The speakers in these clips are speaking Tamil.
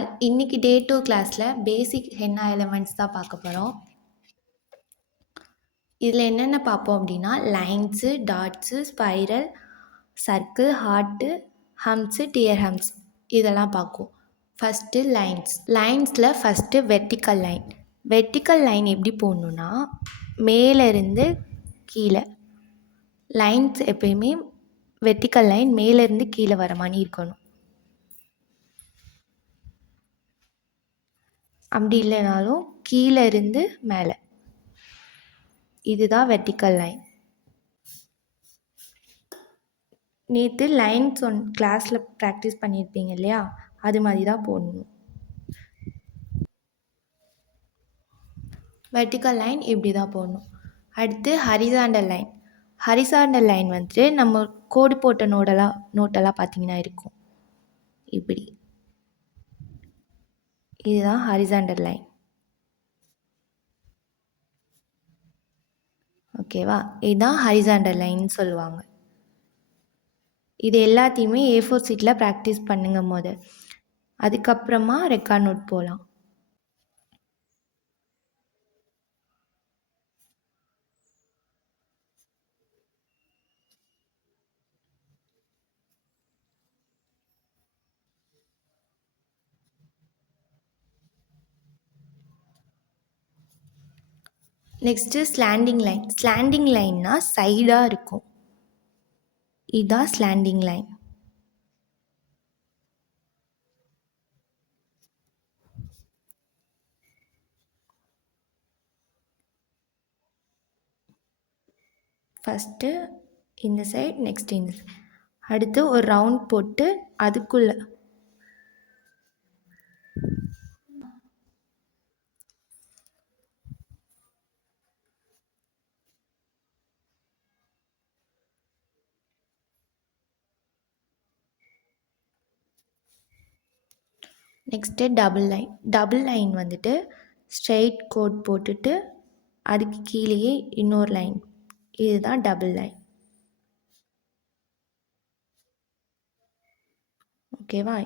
ஆல் இன்னைக்கு டே 2 கிளாஸில் பேசிக் ஹென்னா எலிமெண்ட்ஸ் தான் பார்க்க போகிறோம். இதில் என்னென்ன பார்ப்போம் அப்படின்னா lines, dots, spiral, circle, heart, hums, tear hums இதெல்லாம் பார்க்கும். ஃபஸ்ட்டு லைன்ஸில் first vertical line. Vertical line எப்படி போடணுன்னா மேலேருந்து கீழே. லைன்ஸ் எப்பயுமே வெர்டிக்கல் லைன் மேலேருந்து கீழே வர மாதிரி இருக்கணும். அப்படி இல்லைனாலும் கீழே இருந்து மேலே. இதுதான் வெர்டிக்கல் லைன். நேற்று லைன்ஸ் கிளாஸில் ப்ராக்டிஸ் பண்ணியிருப்பீங்க இல்லையா, அது மாதிரி தான் போடணும். வெர்டிக்கல் லைன் இப்படி தான் போடணும். அடுத்து ஹரிசாண்டல் லைன். ஹரிசாண்டல் லைன் வந்துட்டு நம்ம கோடு போட்ட நோட்டெல்லாம் பார்த்தீங்கன்னா இருக்கும் இப்படி. இதுதான் ஹரிசாண்டல் லைன். ஓகேவா? இதுதான் ஹரிசாண்டல் லைன் சொல்லுவாங்க. இது எல்லாத்தையுமே A4 சீட்டில் ப்ராக்டிஸ் பண்ணுங்க அதுக்கப்புறமா ரெக்கார்ட் நோட் போகலாம். Next slanting line. ஸ்லாண்டிங் லைன்னா சைடாக இருக்கும். இதுதான் ஸ்லாண்டிங் லைன். ஃபஸ்ட்டு இந்த சைட், நெக்ஸ்ட் இந்த சைட். அடுத்து ஒரு ரவுண்ட் போட்டு அதுக்குள்ளே next double line. Double line வந்துட்டு ஸ்ட்ரெயிட் கோட் போட்டுட்டு அதுக்கு கீழேயே இன்னொரு லைன். இதுதான் டபுள் லைன். ஓகேவா?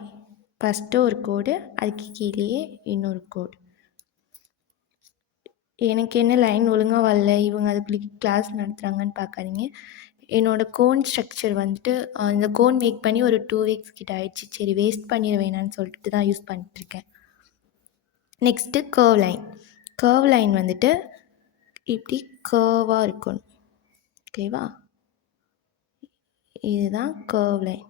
ஃபஸ்ட்டு ஒரு கோடு, அதுக்கு கீழேயே இன்னொரு கோடு. எனக்கு என்ன லைன் ஒழுங்காக வரல, இவங்க அதுக்குள்ளே கிளாஸ் நடத்துகிறாங்கன்னு பார்க்காதீங்க. என்னோடய கோன் ஸ்ட்ரக்சர் வந்துட்டு இந்த கோன் மேக் பண்ணி ஒரு 2 வீக்ஸ் கிட்ட ஆயிடுச்சு. சரி வேஸ்ட் பண்ணிட வேணான்னு சொல்லிட்டு தான் யூஸ் பண்ணிட்டுருக்கேன். Next curve line. Curve line வந்துட்டு இப்படி கர்வாக இருக்கணும். ஓகேவா? இதுதான் கர்வ் லைன்.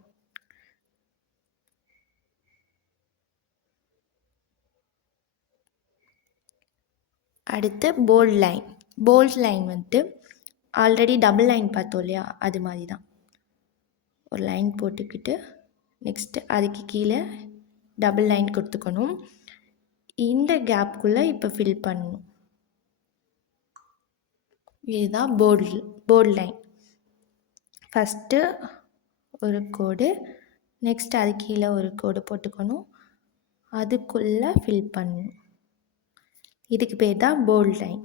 அடுத்து போல்ட் லைன். போல்ட் லைன் வந்துட்டு ஆல்ரெடி டபுள் லைன் பார்த்தோம் இல்லையா, அது மாதிரி தான். ஒரு லைன் போட்டுக்கிட்டு நெக்ஸ்ட்டு அதுக்கு கீழே டபுள் லைன் கொடுத்துக்கணும். இந்த கேப்புக்குள்ளே இப்போ ஃபில் பண்ணணும். இதுதான் போல்ட் லைன். ஃபஸ்ட்டு ஒரு கோடு, நெக்ஸ்ட் அது கீழே ஒரு கோடு போட்டுக்கணும், அதுக்குள்ளே ஃபில் பண்ணணும். இதுக்கு பேர் தான் போல்ட் லைன்.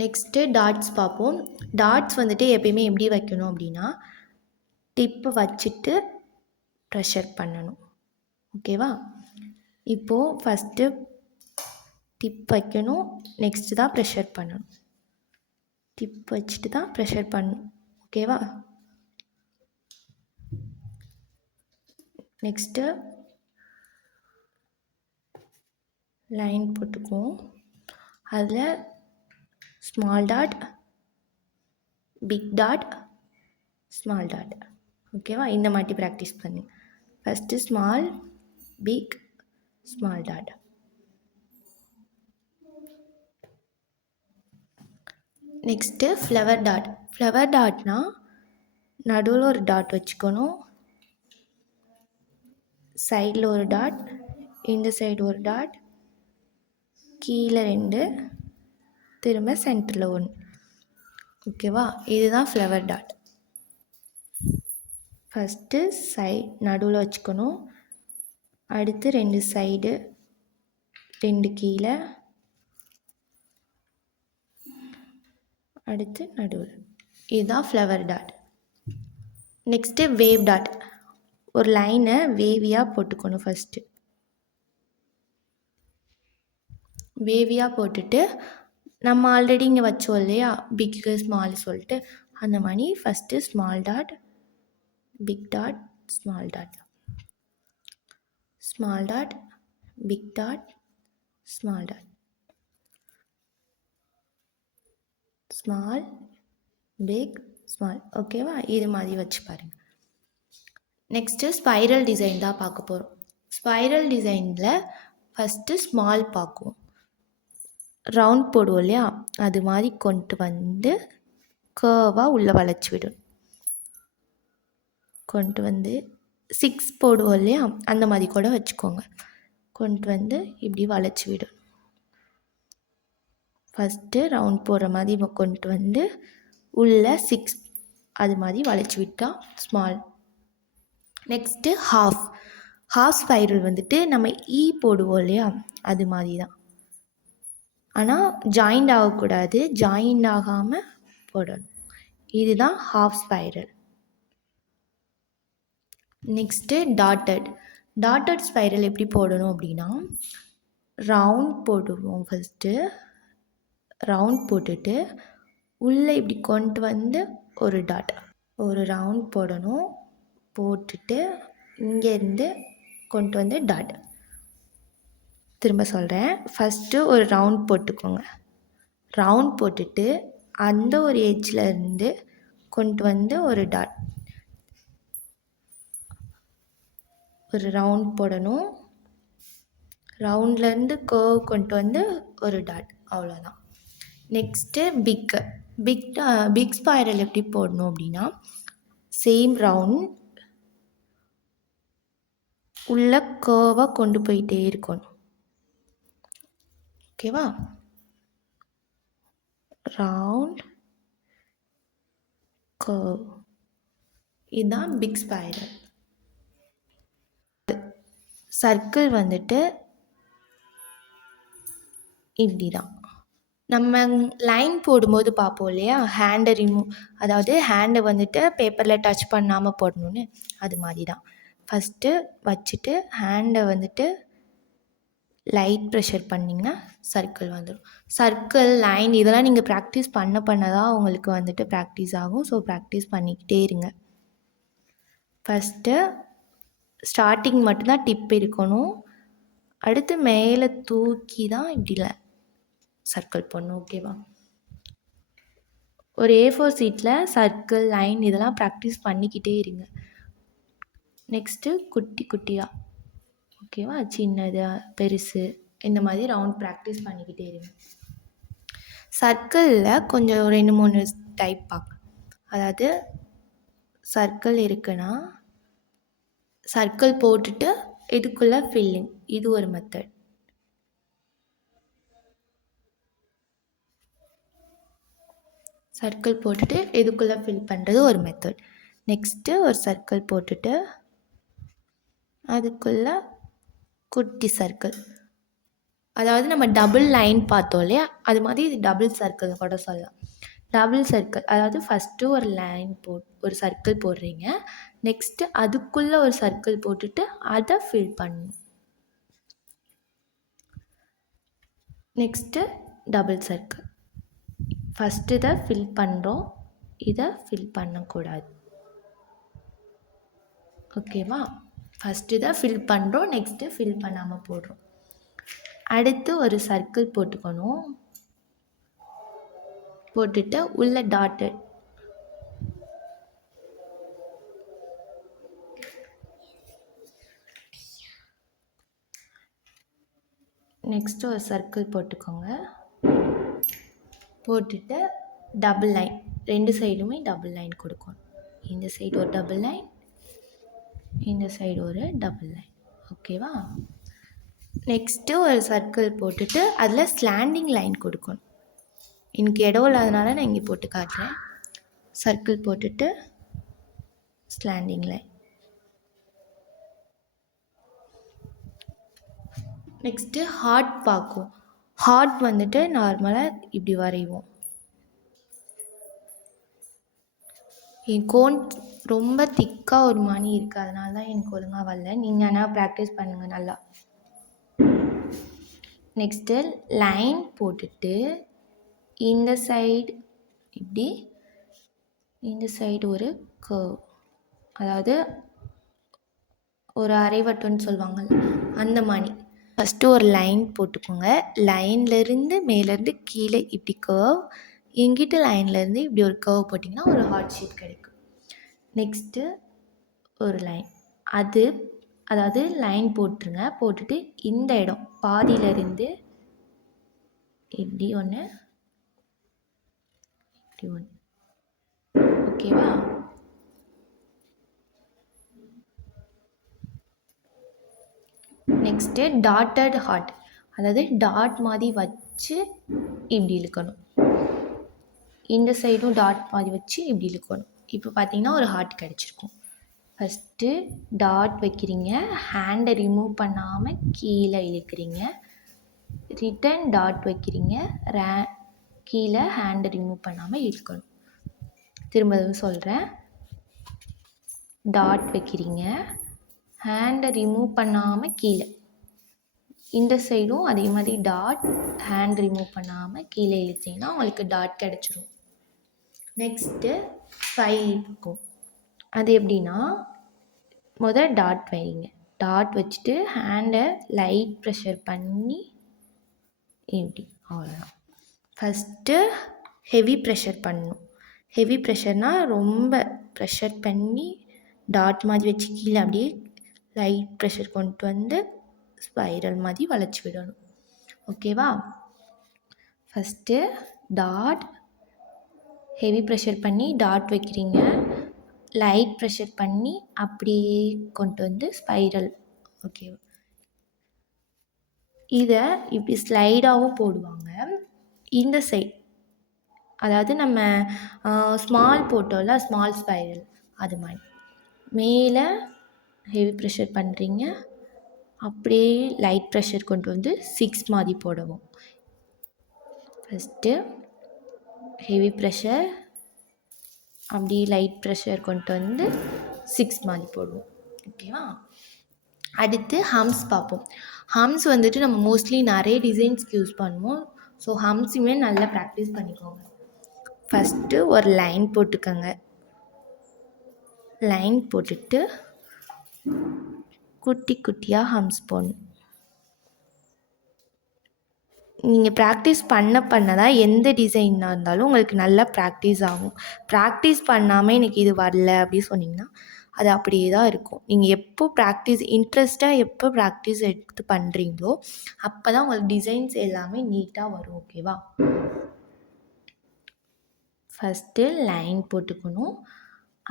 நெக்ஸ்ட்டு டாட்ஸ் பார்ப்போம். டாட்ஸ் வந்துட்டு எப்பயுமே எப்படி வைக்கணும் அப்படின்னா டிப்பு வச்சுட்டு ப்ரெஷர் பண்ணணும். ஓகேவா? இப்போது ஃபஸ்ட்டு டிப் வைக்கணும், நெக்ஸ்ட்டு தான் ப்ரெஷர் பண்ணணும். டிப் வச்சுட்டு தான் ப்ரெஷர் பண்ணணும். ஓகேவா? நெக்ஸ்ட்டு லைன் போட்டுக்குவோம். அதில் small dot, big dot, small dot. ஓகேவா? இந்த மாதிரி ப்ராக்டிஸ் பண்ணி first small, big, small dot. Next flower dot. Flower டாட்னால் நடுவில் ஒரு டாட் வச்சுக்கணும், சைடில் ஒரு டாட், இந்த சைடு ஒரு டாட், கீழே 2, திரும்ப சென்டரில் 1. ஓகேவா? இதுதான் ஃப்ளவர் டாட். ஃபஸ்ட்டு நடுவில் வச்சுக்கணும், அடுத்து 2 சைடு, 2 கீழே, அடுத்து நடுவில். இதுதான் flower dot. Next wave dot. ஒரு லைனை வேவியாக போட்டுக்கணும். ஃபஸ்ட்டு வேவியாக போட்டுட்டு நம்ம ஆல்ரெடி இங்கே வச்சோம் இல்லையா, பிக்கு ஸ்மால் சொல்லிட்டு, அந்த மாதிரி first small dot, big dot, small dot, small dot, big dot, small dot, small, big, small. ஓகேவா? இது மாதிரி வச்சு பாருங்கள். நெக்ஸ்ட்டு ஸ்பைரல் டிசைன் தான் பார்க்க போகிறோம். ஸ்பைரல் டிசைனில் ஃபஸ்ட்டு ஸ்மால் பார்க்குவோம். ரவுண்ட் போடுவோம் இல்லையா, அது மாதிரி கொண்டு வந்து கர்வாக உள்ளே வளைச்சி விடும். கொண்டு வந்து 6 போடுவோம் இல்லையா, அந்த மாதிரி கூட வச்சுக்கோங்க. கொண்டு வந்து இப்படி வளைச்சி விடும். ஃபஸ்ட்டு ரவுண்ட் போடுற மாதிரி கொண்டு வந்து உள்ளே 6 அது மாதிரி வளைச்சி விட்டால் ஸ்மால். நெக்ஸ்ட்டு ஹாஃப் ஸ்பைரல் வந்துட்டு நம்ம போடுவோம் இல்லையா, அது மாதிரி தான். ஆனால் ஜாயிண்ட் ஆகக்கூடாது, ஜாயிண்ட் ஆகாமல் போடணும். இதுதான் half spiral. Next dotted spiral எப்படி போடணும் அப்படின்னா, ரவுண்ட் போடுவோம். ஃபஸ்ட்டு ரவுண்ட் போட்டுட்டு உள்ளே இப்படி கொண்டு வந்து ஒரு டாட், ஒரு ரவுண்ட் போடணும். போட்டுட்டு இங்கேருந்து கொண்டு வந்து டாட். திரும்ப சொல்கிறேன். ஃபஸ்ட்டு ஒரு ரவுண்ட் போட்டுக்கோங்க. ரவுண்ட் போட்டுட்டு அந்த ஒரு எட்ஜில் இருந்து கொண்டு வந்து ஒரு டாட், ஒரு ரவுண்ட் போடணும். ரவுண்ட்லேருந்து கர்வ் கொண்டு வந்து ஒரு டாட், அவ்வளோதான். நெக்ஸ்ட்டு பிக் ஸ்பைரல் எப்படி போடணும் அப்படின்னா, சேம் ரவுண்ட் உள்ள கர்வாக கொண்டு போயிட்டே இருக்கணும். ஓகேவா? ரவுண்ட் கர்வ், இதுதான் பிக் ஸ்பைரல். சர்க்கிள் வந்துட்டு இப்படி தான். நம்ம லைன் போடும்போது பார்ப்போம் இல்லையா, ஹேண்டை அதாவது ஹேண்டை வந்துட்டு பேப்பரில் டச் பண்ணாமல் போடணுன்னு, அது மாதிரி தான். ஃபஸ்ட்டு வச்சுட்டு ஹேண்டை வந்துட்டு லைட் ப்ரெஷர் பண்ணிங்கன்னா சர்க்கிள் வந்துடும். சர்க்கிள், லைன் இதெல்லாம் நீங்கள் ப்ராக்டிஸ் பண்ண தான் உங்களுக்கு வந்துட்டு ப்ராக்டிஸ் ஆகும். ஸோ ப்ராக்டிஸ் பண்ணிக்கிட்டே இருங்க. ஃபஸ்ட்டு ஸ்டார்டிங் மட்டும்தான் டிப் இருக்கணும். அடுத்து மேலே தூக்கி தான் இப்படில சர்க்கிள் போடணும். ஓகேவா? ஒரு A4 சீட்டில் சர்க்கிள், லைன் இதெல்லாம் ப்ராக்டிஸ் பண்ணிக்கிட்டே இருங்க. நெக்ஸ்ட்டு குட்டியாக, ஓகேவா, சின்னது பெருசு இந்த மாதிரி ரவுண்ட் ப்ராக்டிஸ் பண்ணிக்கிட்டே இருங்க. சர்க்கிளில் கொஞ்சம் 2-3 டைப் பார்க்கணும். அதாவது சர்க்கிள் இருக்குன்னா சர்க்கிள் போட்டுட்டு இதுக்குள்ளே ஃபில்லிங், இது ஒரு மெத்தட். சர்க்கிள் போட்டுட்டு இதுக்குள்ளே ஃபில் பண்ணுறது ஒரு மெத்தட். நெக்ஸ்ட்டு ஒரு சர்க்கிள் போட்டுட்டு அதுக்குள்ளே குட்டி சர்க்கிள், அதாவது நம்ம டபுள் லைன் பார்த்தோம் இல்லையா, அது மாதிரி இது டபுள் சர்க்கிள் கூட சொல்லலாம். டபுள் சர்க்கிள் அதாவது ஃபஸ்ட்டு ஒரு லைன் ஒரு சர்க்கிள் போடுறீங்க, நெக்ஸ்ட்டு அதுக்குள்ளே ஒரு சர்க்கிள் போட்டுட்டு அதை ஃபில் பண்ணணும். நெக்ஸ்ட்டு டபுள் சர்க்கிள், ஃபஸ்ட்டு இதை ஃபில் பண்ணுறோம், இதை ஃபில் பண்ணக்கூடாது. ஓகேவா? ஃபஸ்ட்டு இதை ஃபில் பண்ணுறோம், நெக்ஸ்ட்டு ஃபில் பண்ணாமல் போடுறோம். அடுத்து ஒரு சர்க்கிள் போட்டுக்கணும். போட்டுட்டு உள்ள டாட்டு, நெக்ஸ்ட்டு ஒரு சர்க்கிள் போட்டுக்கோங்க. போட்டுட்டு டபுள் லைன், 2 சைடுமே டபுள் லைன் கொடுக்கணும். இந்த சைடு ஒரு டபுள் லைன், இந்த சைடு ஒரு டபுள் லைன். ஓகேவா? நெக்ஸ்ட்டு ஒரு சர்க்கிள் போட்டுட்டு அதில் ஸ்லாண்டிங் லைன் கொடுக்கணும். எனக்கு இடம் இல்லாதனால நான் இங்கே போட்டு காட்டுறேன். சர்க்கிள் போட்டுட்டு ஸ்லாண்டிங் லைன். நெக்ஸ்ட்டு ஹார்ட் பார்க்கும். ஹார்ட் வந்துட்டு நார்மலாக இப்படி வரைவோம். கோன் ரொம்ப திக்காக ஒரு மணி இருக்குது, அதனால தான் எனக்கு ஒழுங்காக வரல. நீங்கள் ஆனால் ப்ராக்டிஸ் பண்ணுங்கள் நல்லா. நெக்ஸ்ட்டு லைன் போட்டுட்டு இந்த சைடு இப்படி, இந்த சைடு ஒரு கர்வ், அதாவது ஒரு அரைவட்டம்னு சொல்லுவாங்கள்ல அந்த மாதிரி. ஃபஸ்ட்டு ஒரு லைன் போட்டுக்கோங்க. லைன்லேருந்து மேலேருந்து கீழே இப்படி கர்வ், எங்கிட்ட லைன்லேருந்து இப்படி ஒரு கர்வ் போட்டிங்கன்னா ஒரு ஹார்ட் ஷேப் கிடைக்கும். நெக்ஸ்ட்டு ஒரு லைன், அதாவது லைன் போட்டுருங்க. போட்டுட்டு இந்த இடம் பாதியிலேருந்து இப்படி ஒன்று, இப்படி ஒன்று. ஓகேவா? நெக்ஸ்ட்டு டாட்டட் ஹார்ட், அதாவது டாட் மாதிரி வச்சு இப்படி இழுக்கணும். இந்த சைடும் டாட் மாதிரி வச்சு இப்படி இழுக்கணும். இப்போ பார்த்தீங்கன்னா ஒரு ஹார்ட் கிடச்சிருக்கும். ஃபஸ்ட்டு டாட் வைக்கிறீங்க, ஹேண்டை ரிமூவ் பண்ணாமல் கீழே இழுக்கிறீங்க. ரிட்டன் டாட் வைக்கிறீங்க, கீழே ஹேண்டை ரிமூவ் பண்ணாமல் இழுக்கணும். திரும்பவும் சொல்கிறேன். டாட் வைக்கிறீங்க, ஹேண்டை ரிமூவ் பண்ணாமல் கீழே, இந்த சைடும் அதே மாதிரி டாட், ஹேண்ட் ரிமூவ் பண்ணாமல் கீழே இழுத்தீங்கன்னா உங்களுக்கு டாட் கிடச்சிரும். நெக்ஸ்ட்டு ஃபைல் இருக்கும். அது எப்படின்னா, முதல் டாட் வைங்க. டாட் வச்சுட்டு ஹேண்டை லைட் ப்ரெஷர் பண்ணி இப்படி, அவ்வளோதான். ஃபஸ்ட்டு ஹெவி ப்ரெஷர் பண்ணணும். ஹெவி ப்ரெஷர்னால் ரொம்ப ப்ரெஷர் பண்ணி டாட் மாதிரி வச்சு கீழே அப்படியே லைட் ப்ரெஷர் கொண்டு வந்து ஸ்பைரல் மாதிரி வளைச்சி விடணும். ஓகேவா? ஃபஸ்ட்டு டாட், ஹெவி ப்ரெஷர் பண்ணி டாட் வைக்கிறீங்க, லைட் ப்ரெஷர் பண்ணி அப்படியே கொண்டு வந்து ஸ்பைரல். ஓகே, இதை இப்படி ஸ்லைடாகவும் போடுவாங்க. இந்த சைட், அதாவது நம்ம ஸ்மால் போட்டோம்ல, ஸ்மால் ஸ்பைரல், அது மாதிரி மேலே ஹெவி ப்ரெஷர் பண்ணுறீங்க, அப்படியே லைட் ப்ரெஷர் கொண்டு வந்து 6 மாதிரி போடவும். ஃபஸ்ட்டு ஹெவி ப்ரெஷர், அப்படியே லைட் ப்ரெஷர் கொண்டு வந்து 6 மாதிரி போடுவோம். ஓகேவா? அடுத்து ஹம்ஸ் பார்ப்போம். ஹம்ஸ் வந்துட்டு நம்ம மோஸ்ட்லி நிறைய டிசைன்ஸ்க்கு யூஸ் பண்ணுவோம். ஸோ ஹம்ஸுமே நல்லா ப்ராக்டிஸ் பண்ணிக்கோங்க. ஃபஸ்ட்டு ஒரு லைன் போட்டுக்கோங்க. லைன் போட்டுட்டு குட்டி குட்டியாக ஹம்ஸ் போடணும். நீங்கள் ப்ராக்டிஸ் பண்ண தான் எந்த டிசைனாக இருந்தாலும் உங்களுக்கு நல்லா ப்ராக்டிஸ் ஆகும். ப்ராக்டிஸ் பண்ணாமல் எனக்கு இது வரல அப்படின்னு சொன்னிங்கன்னா அது அப்படியே தான் இருக்கும். நீங்கள் எப்போ இன்ட்ரெஸ்ட்டாக எப்போ ப்ராக்டிஸ் எடுத்து பண்ணுறீங்களோ அப்போ தான் உங்களுக்கு டிசைன்ஸ் எல்லாமே நீட்டாக வரும். ஓகேவா? ஃபஸ்ட்டு லைன் போட்டுக்கணும்,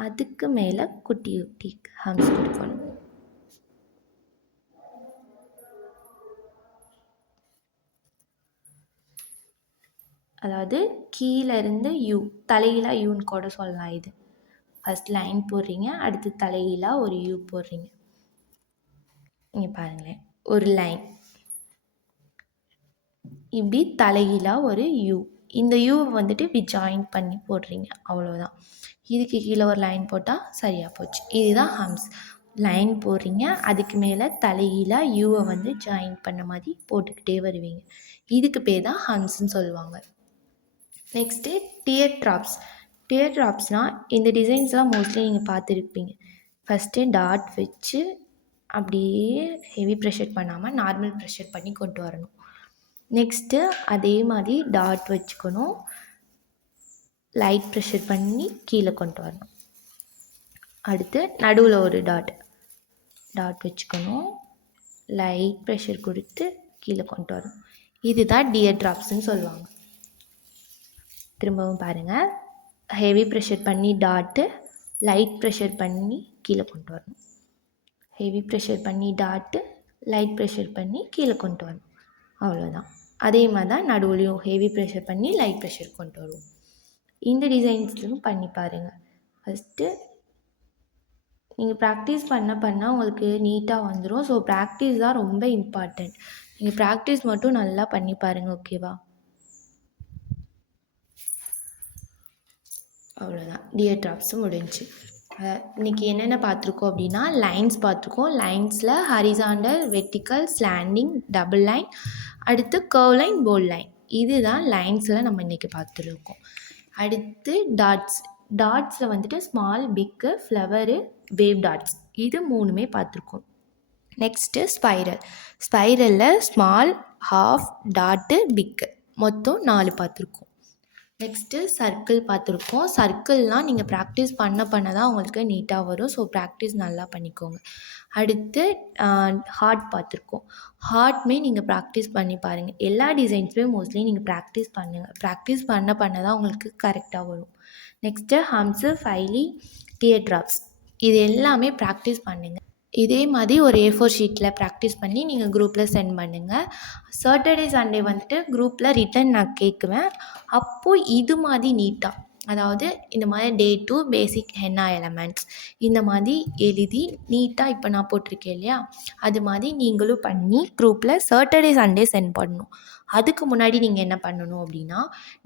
அதுக்கு மேலே குட்டி குட்டி ஹம்ஸ் கொடுக்கணும். அதாவது கீழே இருந்து யூ, தலையிலாக யூன்னு கூட சொல்லலாம். இது ஃபஸ்ட் லைன் போடுறீங்க, அடுத்து தலையிலாக ஒரு யூ போடுறீங்க. இங்கே பாருங்களேன், ஒரு லைன் இப்படி தலையிலாக ஒரு யூ, இந்த யூவை வந்துட்டு இப்படி ஜாயின் பண்ணி போடுறீங்க, அவ்வளோதான். இதுக்கு கீழே ஒரு லைன் போட்டால் சரியாக போச்சு. இதுதான் ஹம்ஸ். லைன் போடுறீங்க, அதுக்கு மேலே தலையிலாக யூவை வந்து ஜாயின் பண்ண மாதிரி போட்டுக்கிட்டே வருவீங்க. இதுக்கு பேர் தான் ஹம்ஸ்ன்னு சொல்லுவாங்க. Next dear drops. டியர் ட்ராப்ஸ்னால் இந்த டிசைன்ஸ்லாம் மோஸ்ட்லி நீங்கள் பார்த்துருப்பீங்க. ஃபஸ்ட்டு டாட் வச்சு அப்படியே ஹெவி ப்ரெஷர் பண்ணாமல் நார்மல் ப்ரெஷர் பண்ணி கொண்டு வரணும். நெக்ஸ்ட்டு அதே மாதிரி டாட் வச்சுக்கணும், லைட் ப்ரெஷர் பண்ணி கீழே கொண்டு வரணும். அடுத்து நடுவில் ஒரு டாட் வச்சுக்கணும், லைட் ப்ரெஷர் கொடுத்து கீழே கொண்டு வரணும். இதுதான் டியர் ட்ராப்ஸ்ன்னு சொல்லுவாங்க. திரும்பவும் பாருங்கள், ஹெவி ப்ரெஷர் பண்ணி டாட்டு, லைட் ப்ரெஷர் பண்ணி கீழே கொண்டு வரணும். ஹெவி ப்ரெஷர் பண்ணி டாட்டு, லைட் ப்ரெஷர் பண்ணி கீழே கொண்டு வரணும். அவ்வளோதான். அதே மாதிரி தான் நடுவுலையும் ஹெவி ப்ரெஷர் பண்ணி லைட் ப்ரெஷர் கொண்டு வருவோம். இந்த டிசைன்ஸ்லையும் பண்ணி பாருங்கள். ஃபஸ்ட்டு நீங்கள் ப்ராக்டிஸ் பண்ண உங்களுக்கு நீட்டாக வந்துடும். ஸோ ப்ராக்டிஸ் தான் ரொம்ப இம்பார்ட்டண்ட். நீங்கள் ப்ராக்டிஸ் மட்டும் நல்லா பண்ணி பாருங்கள். ஓகேவா? அவ்வளோதான், டியர் ட்ராப்ஸும் முடிஞ்சு. இன்றைக்கி என்னென்ன பார்த்துருக்கோம் அப்படின்னா லைன்ஸ் பார்த்துருக்கோம். லைன்ஸில் horizontal, vertical, slanting, double line, அடுத்து கர்வ் லைன், போல்ட் லைன். இதுதான் லைன்ஸில் நம்ம இன்றைக்கி பார்த்துருக்கோம். அடுத்து டாட்ஸ். டாட்ஸில் வந்துட்டு ஸ்மால், பிக்கு, ஃப்ளவரு, வேவ் டாட்ஸ். இது 3மே பார்த்துருக்கோம். Next spiral. ஸ்பைரலில் ஸ்மால், ஹாஃப், டாட்டு, பிக்கு. மொத்தம் 4 பார்த்துருக்கோம். நெக்ஸ்ட்டு சர்க்கிள் பார்த்துருக்கோம். சர்க்கிள்லாம் நீங்கள் ப்ராக்டிஸ் பண்ண தான் உங்களுக்கு நீட்டாக வரும். ஸோ ப்ராக்டிஸ் நல்லா பண்ணிக்கோங்க. அடுத்து ஹார்ட் பார்த்துருக்கோம். ஹார்ட்மே நீங்கள் ப்ராக்டிஸ் பண்ணி பாருங்கள். எல்லா டிசைன்ஸுமே மோஸ்ட்லி நீங்கள் ப்ராக்டிஸ் பண்ணுங்கள். ப்ராக்டிஸ் பண்ண தான் உங்களுக்கு கரெக்டாக வரும். நெக்ஸ்ட்டு ஹம்ஸு, ஃபைலி, டியர் ட்ராப்ஸ். இது எல்லாமே ப்ராக்டிஸ் பண்ணுங்கள். இதே மாதிரி ஒரு A4 ஷீட்டில் ப்ராக்டிஸ் பண்ணி நீங்கள் குரூப்பில் சென்ட் பண்ணுங்கள். சாட்டர்டே சண்டே வந்துட்டு குரூப்பில் ரிட்டன் நான் கேட்குவேன். அப்போது இது மாதிரி நீட்டாக, அதாவது இந்த மாதிரி Day 2 பேசிக் ஹென்னா எலமெண்ட்ஸ் இந்த மாதிரி எழுதி நீட்டாக இப்போ நான் போட்டிருக்கேன் இல்லையா, அது மாதிரி நீங்களும் பண்ணி குரூப்பில் சாட்டர்டே சண்டே சென்ட் பண்ணணும். அதுக்கு முன்னாடி நீங்கள் என்ன பண்ணணும் அப்படின்னா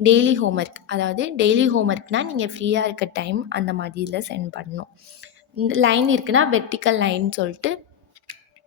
டெய்லி ஹோம்ஒர்க், அதாவது டெய்லி ஹோம்ஒர்க்னால் நீங்கள் ஃப்ரீயாக இருக்க டைம் அந்த மாதிரியில் சென்ட் பண்ணணும். இந்த லைன் இருக்குன்னா வெர்டிக்கல் லைன் சொல்லிட்டு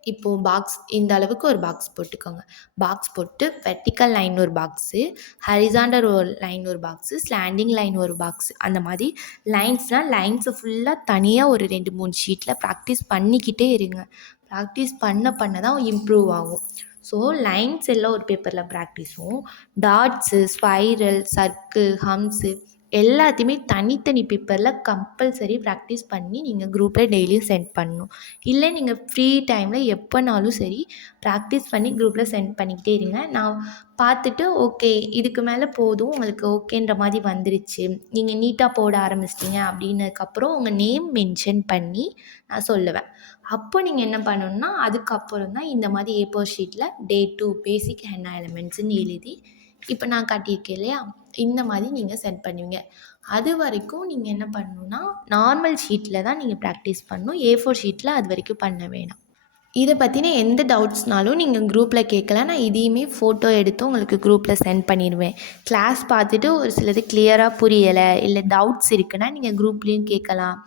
இப்போது பாக்ஸ் இந்த அளவுக்கு ஒரு பாக்ஸ் போட்டுக்கோங்க. பாக்ஸ் போட்டு வெர்டிக்கல் லைன் ஒரு பாக்ஸு, ஹரிசாண்டல் ஒரு லைன் ஒரு பாக்ஸு, ஸ்லாண்டிங் லைன் ஒரு பாக்ஸு. அந்த மாதிரி லைன்ஸ்னால் லைன்ஸை ஃபுல்லாக தனியாக ஒரு 2-3 ஷீட்டில் ப்ராக்டிஸ் பண்ணிக்கிட்டே இருங்க. ப்ராக்டிஸ் பண்ண தான் இம்ப்ரூவ் ஆகும். ஸோ லைன்ஸ் எல்லாம் ஒரு பேப்பரில் ப்ராக்டிஸும், டாட்ஸு, ஸ்பைரல், சர்க்கிள், ஹம்ஸு எல்லாத்தையுமே தனித்தனி பேப்பரில் கம்பல்சரி ப்ராக்டிஸ் பண்ணி நீங்கள் குரூப்பில் டெய்லியும் சென்ட் பண்ணணும். இல்லை நீங்கள் ஃப்ரீ டைமில் எப்போனாலும் சரி ப்ராக்டிஸ் பண்ணி குரூப்பில் சென்ட் பண்ணிக்கிட்டே இருங்க. நான் பார்த்துட்டு ஓகே இதுக்கு மேலே போதும் உங்களுக்கு ஓகேன்ற மாதிரி வந்துருச்சு, நீங்கள் நீட்டாக போட ஆரம்பிச்சிட்டிங்க அப்படின்னதுக்கப்புறம் உங்கள் நேம் மென்ஷன் பண்ணி நான் சொல்லுவேன். அப்போ நீங்கள் என்ன பண்ணணுன்னா அதுக்கப்புறம் தான் இந்த மாதிரி A4 ஷீட்டில் Day 2 பேசிக் ஹென்னா எலமெண்ட்ஸ்ன்னு எழுதி இப்போ நான் காட்டியிருக்கேன் இல்லையா, இந்த மாதிரி நீங்கள் சென்ட் பண்ணுவீங்க. அது வரைக்கும் நீங்கள் என்ன பண்ணணுன்னா நார்மல் ஷீட்டில் தான் நீங்கள் ப்ராக்டிஸ் பண்ணணும். A4 ஷீட்டில் அது வரைக்கும் பண்ண வேணாம். இதை பற்றின எந்த டவுட்ஸ்னாலும் நீங்கள் குரூப்பில் கேட்கலாம். நான் இதையுமே ஃபோட்டோ எடுத்து உங்களுக்கு குரூப்பில் சென்ட் பண்ணிடுவேன். கிளாஸ் பார்த்துட்டு ஒரு சிலது கிளியராக புரியலை இல்லை டவுட்ஸ் இருக்குன்னா நீங்கள் குரூப்லேயும் கேட்கலாம்.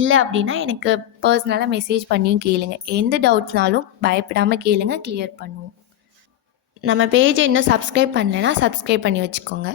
இல்லை அப்படின்னா எனக்கு பர்சனலாக மெசேஜ் பண்ணியும் கேளுங்க. எந்த டவுட்ஸ்னாலும் பயப்படாமல் கேளுங்க, கிளியர் பண்ணுவோம். நம்ம பேஜை இன்னும் சப்ஸ்கிரைப் பண்ணலைன்னா சப்ஸ்கிரைப் பண்ணி வச்சுக்கோங்க.